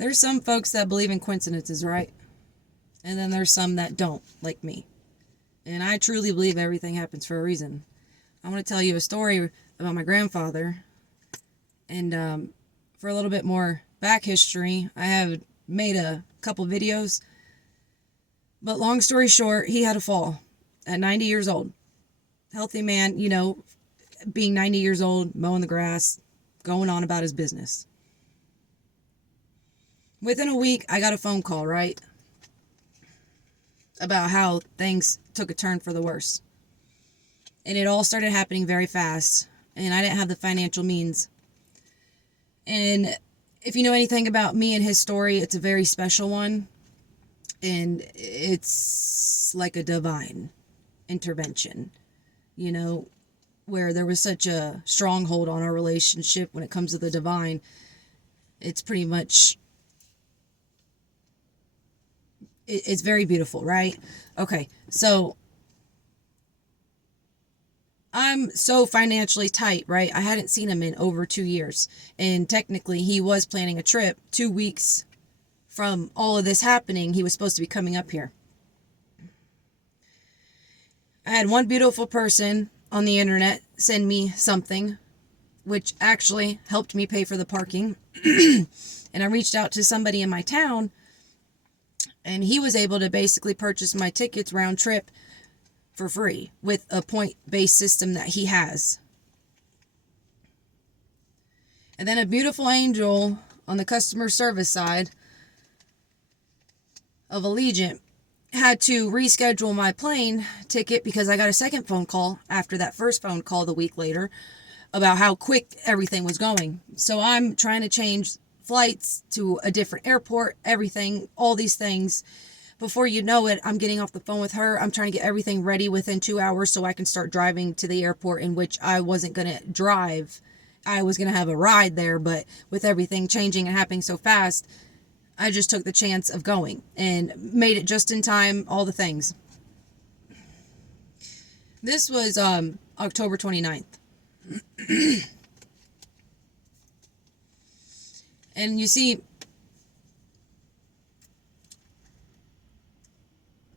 There's some folks that believe in coincidences, right? And then there's some that don't, like me. And I truly believe everything happens for a reason. I want to tell you a story about my grandfather. And for a little bit more back history, I have made a couple videos. But long story short, he had a fall at 90 years old. Healthy man, being 90 years old, mowing the grass, going on about his business. Within a week, I got a phone call, right? About how things took a turn for the worse. And it all started happening very fast. And I didn't have the financial means. And if you know anything about me and his story, it's a very special one. And it's like a divine intervention, where there was such a stronghold on our relationship when it comes to the divine. It's pretty much, it's very beautiful, right? Okay, so I'm so financially tight, right? I hadn't seen him in over 2 years. And technically, he was planning a trip 2 weeks from all of this happening. He was supposed to be coming up here. I had one beautiful person on the internet send me something, which actually helped me pay for the parking. And I reached out to somebody in my town, and he was able to basically purchase my tickets round trip for free with a point-based system that he has. And then a beautiful angel on the customer service side of Allegiant had to reschedule my plane ticket because I got a second phone call after that first phone call the week later about how quick everything was going. So I'm trying to change flights to a different airport, everything, all these things. Before you know it, I'm getting off the phone with her. I'm trying to get everything ready within 2 hours so I can start driving to the airport, in which I wasn't going to drive. I was going to have a ride there, but with everything changing and happening so fast, I just took the chance of going and made it just in time, all the things. This was October 29th. And you see,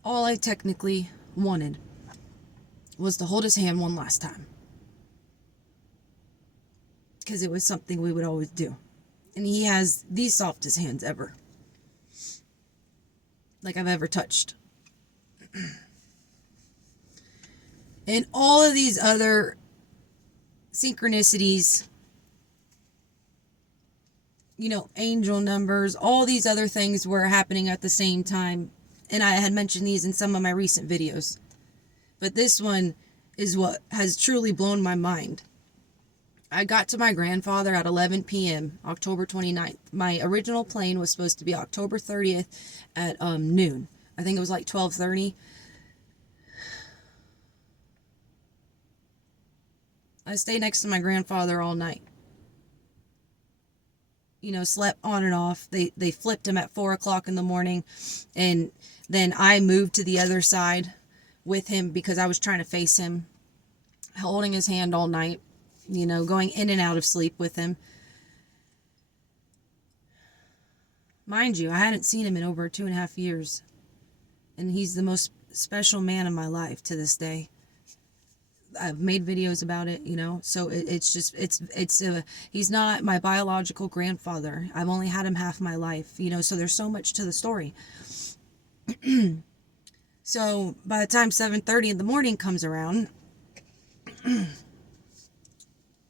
all I technically wanted was to hold his hand one last time. Because it was something we would always do. And he has the softest hands ever. Like I've ever touched. And all of these other synchronicities, angel numbers, all these other things were happening at the same time. And I had mentioned these in some of my recent videos. But this one is what has truly blown my mind. I got to my grandfather at 11 p.m., October 29th. My original plane was supposed to be October 30th at noon. I think it was like 12:30. I stayed next to my grandfather all night. Slept on and off. They flipped him at 4 o'clock in the morning. And then I moved to the other side with him because I was trying to face him, holding his hand all night, going in and out of sleep with him. Mind you, I hadn't seen him in over 2.5 years. And he's the most special man in my life to this day. I've made videos about it, so he's not my biological grandfather. I've only had him half my life, so there's so much to the story. So by the time 7:30 in the morning comes around,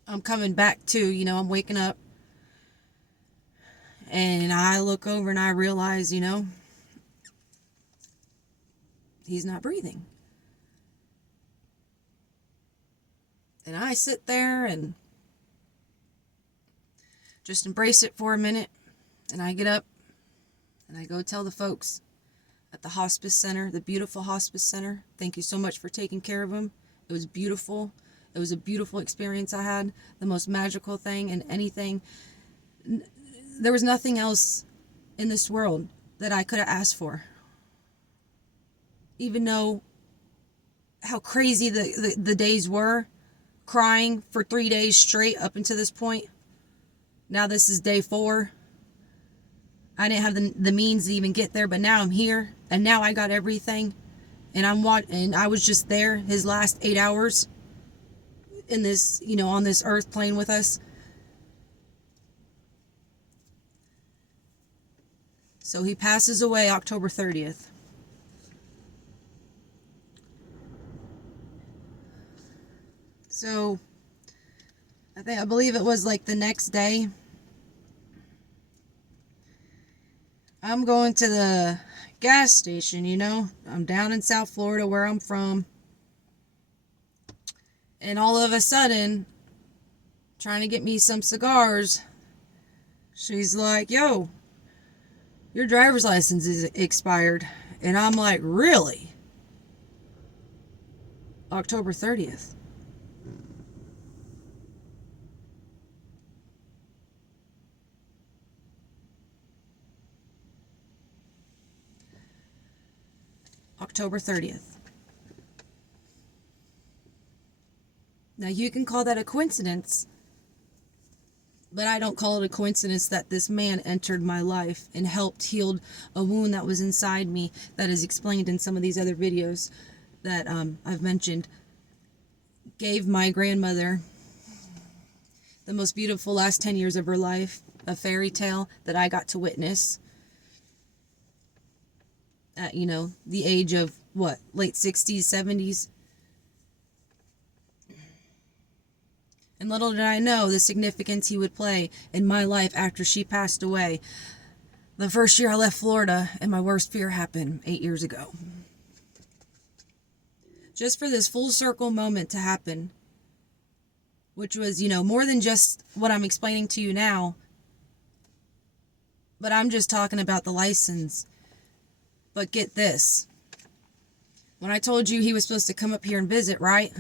I'm coming back to, I'm waking up, and I look over and I realize, he's not breathing. And I sit there and just embrace it for a minute. And I get up and I go tell the folks at the hospice center, the beautiful hospice center, thank you so much for taking care of him. It was beautiful. It was a beautiful experience I had. The most magical thing and anything. There was nothing else in this world that I could have asked for. Even though how crazy the days were, crying for 3 days straight up until this point. Now this is day 4. I didn't have the means to even get there, but now I'm here, and now I got everything, and and I was just there his last 8 hours in this, on this earth plane with us. So he passes away October 30th. So I believe it was like the next day. I'm going to the gas station, I'm down in South Florida where I'm from. And all of a sudden, trying to get me some cigars, she's like, yo, your driver's license is expired. And I'm like, really? October 30th. October 30th. Now, you can call that a coincidence, but I don't call it a coincidence that this man entered my life and helped heal a wound that was inside me that is explained in some of these other videos that I've mentioned. Gave my grandmother the most beautiful last 10 years of her life, a fairy tale that I got to witness at, the age of, late 60s, 70s. And little did I know the significance he would play in my life after she passed away. The first year I left Florida and my worst fear happened 8 years ago. Just for this full circle moment to happen, which was, more than just what I'm explaining to you now, but I'm just talking about the license. But get this. When I told you he was supposed to come up here and visit, right?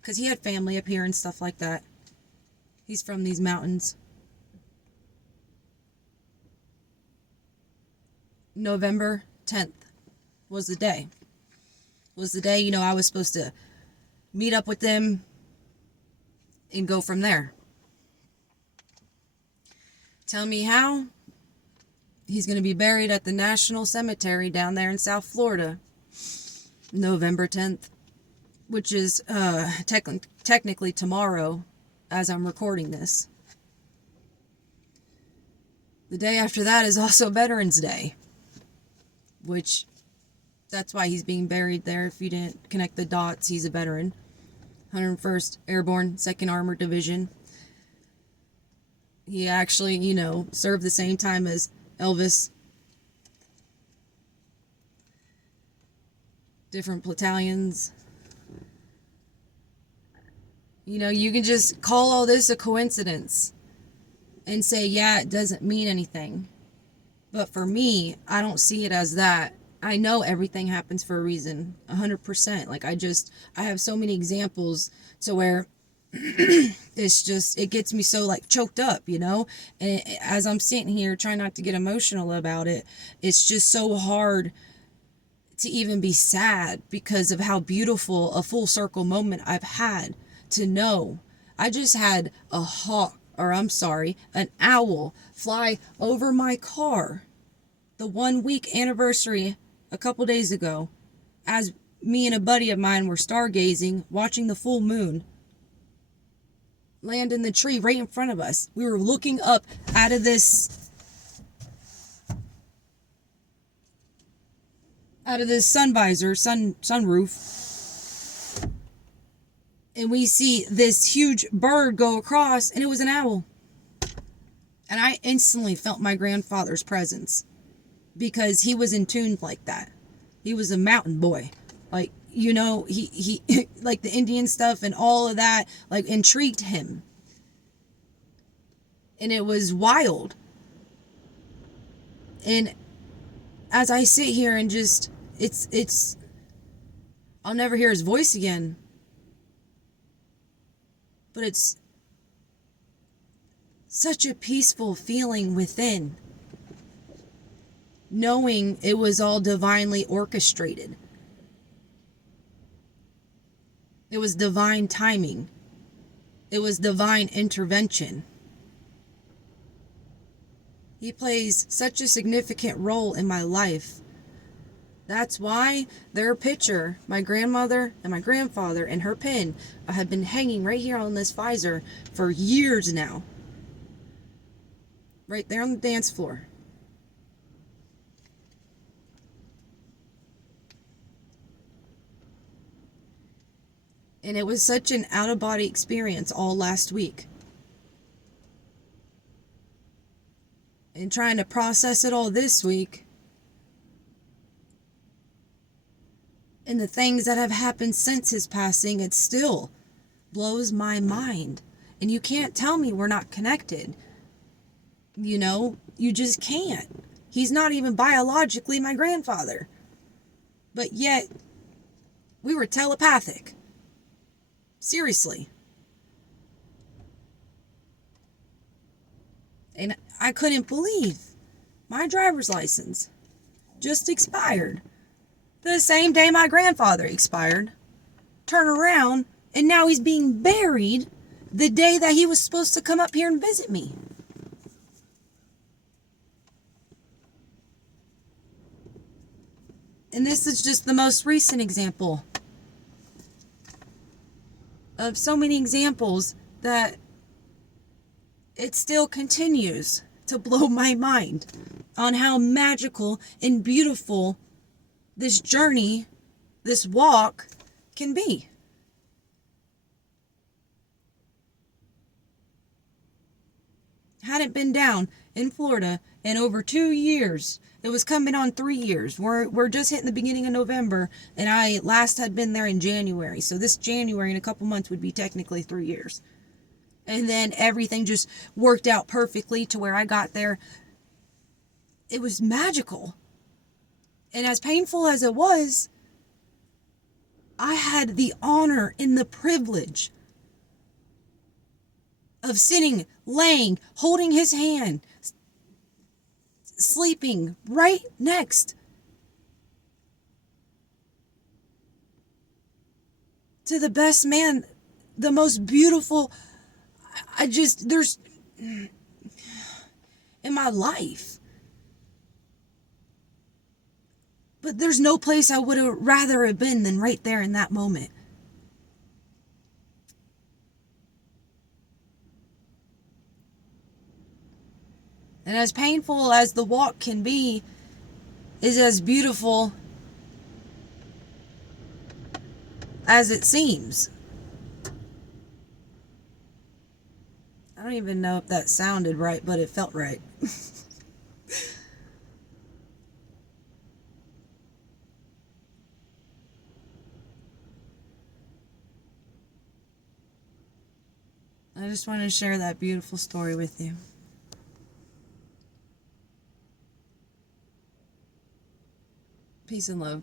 Because he had family up here and stuff like that. He's from these mountains. November 10th was the day. Was the day, I was supposed to meet up with them and go from there. Tell me how? He's going to be buried at the National Cemetery down there in South Florida. November 10th. Which is technically tomorrow as I'm recording this. The day after that is also Veterans Day, which that's why he's being buried there. If you didn't connect the dots, he's a veteran. 101st Airborne, 2nd Armored Division. He actually, served the same time as Elvis. Different battalions. You can just call all this a coincidence and say, yeah, it doesn't mean anything. But for me, I don't see it as that. I know everything happens for a reason, 100%. Like, I have so many examples to where it gets me so, choked up, And as I'm sitting here trying not to get emotional about it, it's just so hard to even be sad because of how beautiful a full circle moment I've had. To know I just had an owl fly over my car the 1 week anniversary a couple days ago as me and a buddy of mine were stargazing, watching the full moon land in the tree right in front of us. We were looking up out of this sunroof. And we see this huge bird go across, and it was an owl. And I instantly felt my grandfather's presence because he was in tune like that. He was a mountain boy. He like the Indian stuff and all of that, intrigued him. And it was wild. And as I sit here and just, I'll never hear his voice again. But it's such a peaceful feeling within, knowing it was all divinely orchestrated. It was divine timing. It was divine intervention. He plays such a significant role in my life. That's why their picture, my grandmother and my grandfather and her pin, have been hanging right here on this visor for years now. Right there on the dance floor. And it was such an out-of-body experience all last week. And trying to process it all this week. And the things that have happened since his passing, it still blows my mind. And you can't tell me we're not connected. You know, you just can't. He's not even biologically my grandfather. But yet, we were telepathic. Seriously. And I couldn't believe my driver's license just expired. The same day my grandfather expired. Turn around, and now he's being buried the day that he was supposed to come up here and visit me. And this is just the most recent example of so many examples that it still continues to blow my mind on how magical and beautiful this journey, this walk can be. Hadn't been down in Florida in over 2 years. It was coming on 3 years. We're just hitting the beginning of November, and I last had been there in January. So this January in a couple months would be technically 3 years. And then everything just worked out perfectly to where I got there. It was magical. And as painful as it was, I had the honor and the privilege of sitting, laying, holding his hand, sleeping right next to the best man, the most beautiful, there's, in my life. But there's no place I would have rather have been than right there in that moment. And as painful as the walk can be, is as beautiful as it seems. I don't even know if that sounded right, but it felt right. I just want to share that beautiful story with you. Peace and love.